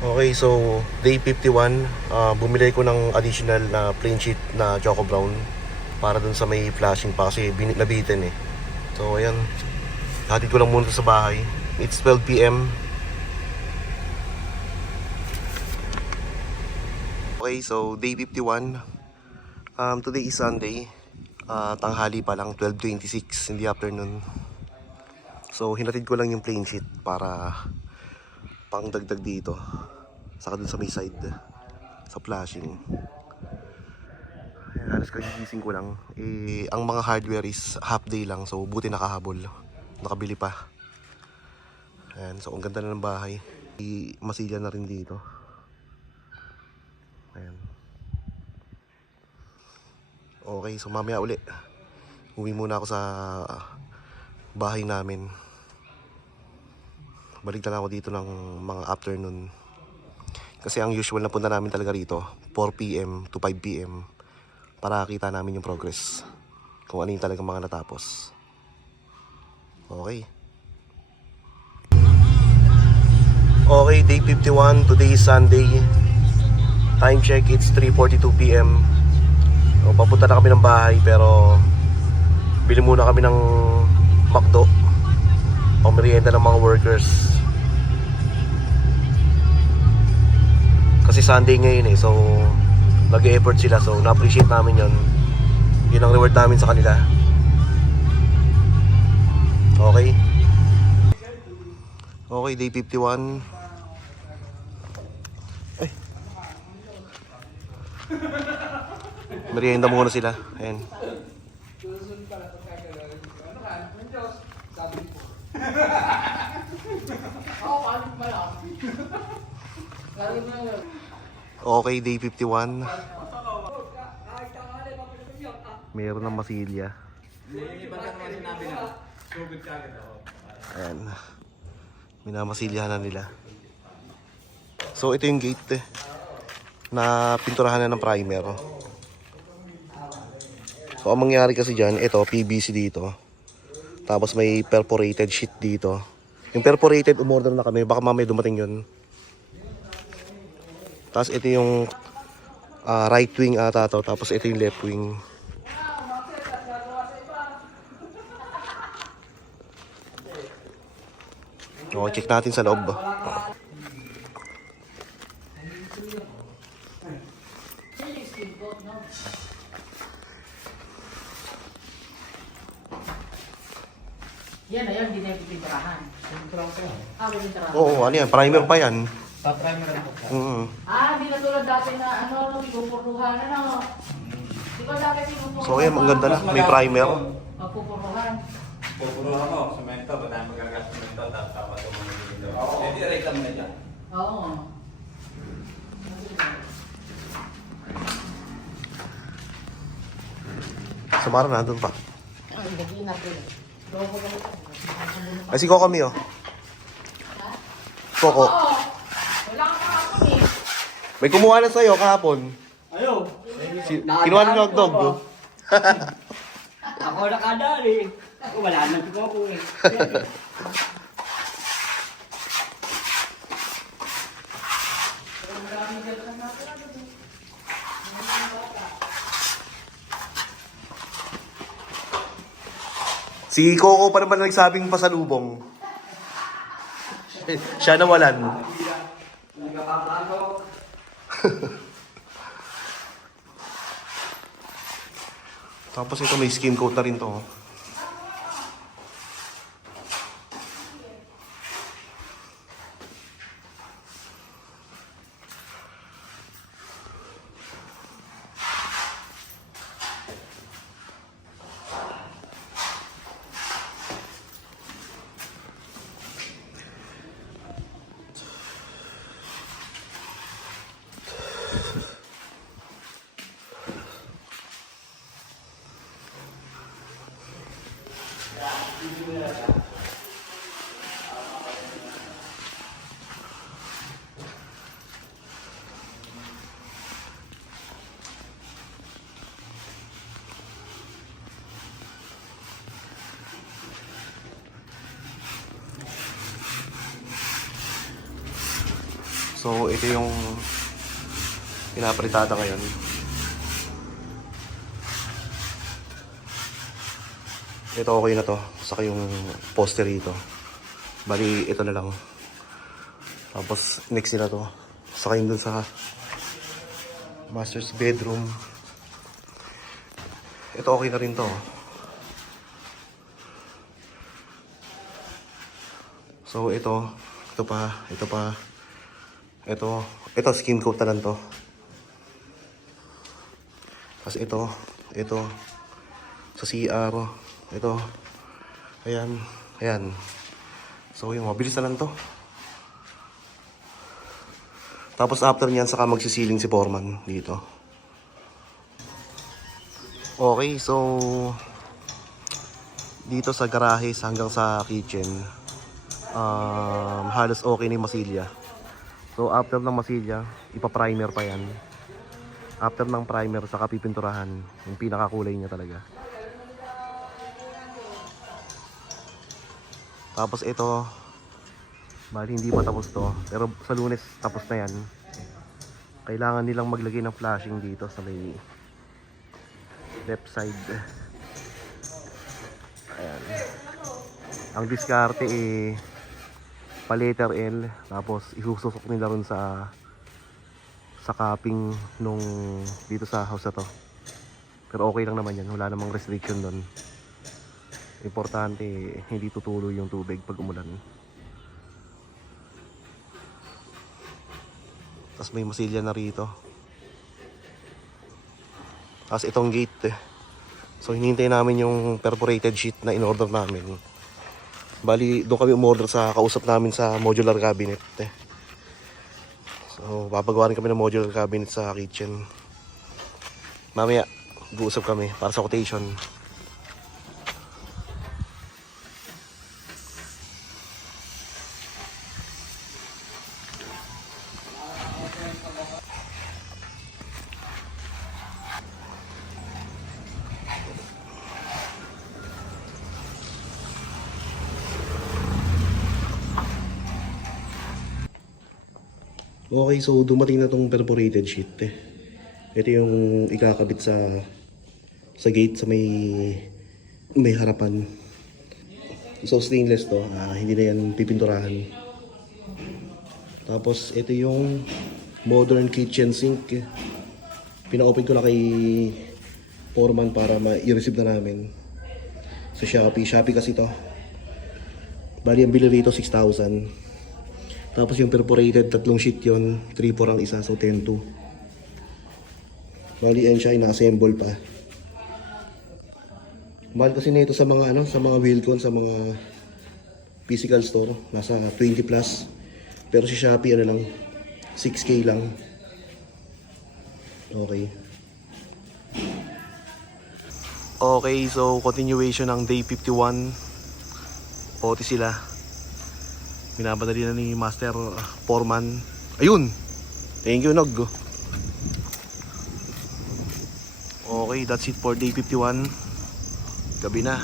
Okay, so day 51, bumili ko ng additional na plain sheet na Choco Brown para dun sa may flashing pa kasi nabitin eh. So ayan, hatid ko lang muna sa bahay. It's 12 p.m. Okay, so day 51. Today is Sunday. Tanghali pa lang, 12:26 in the afternoon. So hinatid ko lang yung plain sheet para pang dagdag dito. Saka dun sa may side sa flashing. Ayan, halos kagigising ko lang. Ang mga hardware is half day lang. So buti nakahabol. Nakabili pa. Ayan, so ang ganda na ng bahay. Masilya na rin dito. Ayan. Okay, so mamaya uli. Uwi muna ako sa bahay namin. Balik na lang ako dito ng mga afternoon. Kasi ang usual na punta namin talaga rito 4 p.m. to 5 p.m. para kita namin yung progress. Kung ano yung talagang mga natapos. Okay. Okay, day 51. Today is Sunday. Time check, it's 3:42 p.m. So, papunta na kami ng bahay pero bili muna kami ng McDo pang merienda ng mga workers. Kasi Sunday ngayon eh, so nag-e-effort sila, so na-appreciate namin yon. Yun ang reward namin sa kanila. Okay. Okay, day 51. Ay. Merienda muna sila. Ayan. Okay, day 51. Meron ng masilya. Ayan. Minamasilyahan na nila. So ito yung gate na pinturahan na ng primer. So ang mangyari kasi dyan, ito PVC dito. Tapos may perforated sheet dito. Yung perforated, umorder na kami. Baka mamaya dumating yun. Tapos ito yung right wing ata to. Tapos ito yung left wing. O, check natin sa loob. Yan na yan, hindi na yung pipinturahan. Oo, ano yan? Primer pa yan. Pa-primer na po. Hindi na tulad dati na pinupuruhan Di ba dati pinupuruhan? So ayan, ang ganda na. May primer. Magpupuruhan. Pupuruhan mo, semento, ba tayo magagas semento, tapos tumunod dito. Hindi, reklam na dyan. Oo. Sumara na, doon pa. Hindi na tulad. Ay, si Coco kami, oh. Coco. Wala ka kahapon eh. May kumuha na sa'yo kahapon. Ayo. Kinuha na ng hotdog, oh. Ako nakadali. Ako wala nang tuko ko eh. Si Coco pa naman nagsabing pasalubong. Siya nawalan. Hindi ka papasok. Tapos ito may skim coat na rin to, oh. So, ito yung pinapalitada ngayon. Ito okay na to. Saka yung poster rito. Bali, ito na lang. Tapos, next nila to. Saka yung dun sa master's bedroom. Ito okay na rin to. So, ito pa. Ito, skin coat na lang to. Tapos ito, sa CR, ito, ayan. So, yung mabilis na lang to. Tapos after nyan, saka magsisiling si foreman dito. Okay, so dito sa garahe hanggang sa kitchen, halos okay na yung masilya. So after ng masilya, ipa-primer pa yan. After ng primer, saka pipinturahan yung pinakakulay niya talaga. Tapos ito, bali hindi pa tapos to, pero sa Lunes tapos na yan. Kailangan nilang maglagay ng flashing dito sa may left side. Ayan. Ang diskarte pa letter L, tapos isususok nila ron sa cupping nung dito sa house na to. Pero okay lang naman yan, wala namang restriction doon. Importante hindi tutuloy yung tubig pag umulan. Tapos may masilya na rito. Tapos itong gate. So hinihintay namin yung perforated sheet na in-order namin. Bali doon kami umorder sa kausap namin sa modular cabinet. So papagawa rin kami ng modular cabinet sa kitchen. Mamaya mag-uusap kami para sa quotation. Okay, so dumating na tong perforated sheet. Ito yung ikakabit sa gate sa may harapan. So stainless to, hindi na yan pipinturahan. Tapos ito yung modern kitchen sink. Pina-open ko na kay foreman para ma-receive na namin. Sa Shopee kasi to. Bali ang bili rito 6,000. Tapos yung perforated, 3 sheet yon, 3-4 ang isa, so 10-2. Bali yan siya, ina-assemble pa. Mahal kasi nito sa mga sa mga Wilcon, sa mga physical store, nasa 20 plus. Pero si Shopee lang, 6K lang. Okay. Okay, so continuation ng day 51. OT sila. Minabadali na ni Master Foreman. Ayun! Thank you, Nog. Okay, that's it for day 51. Gabi na.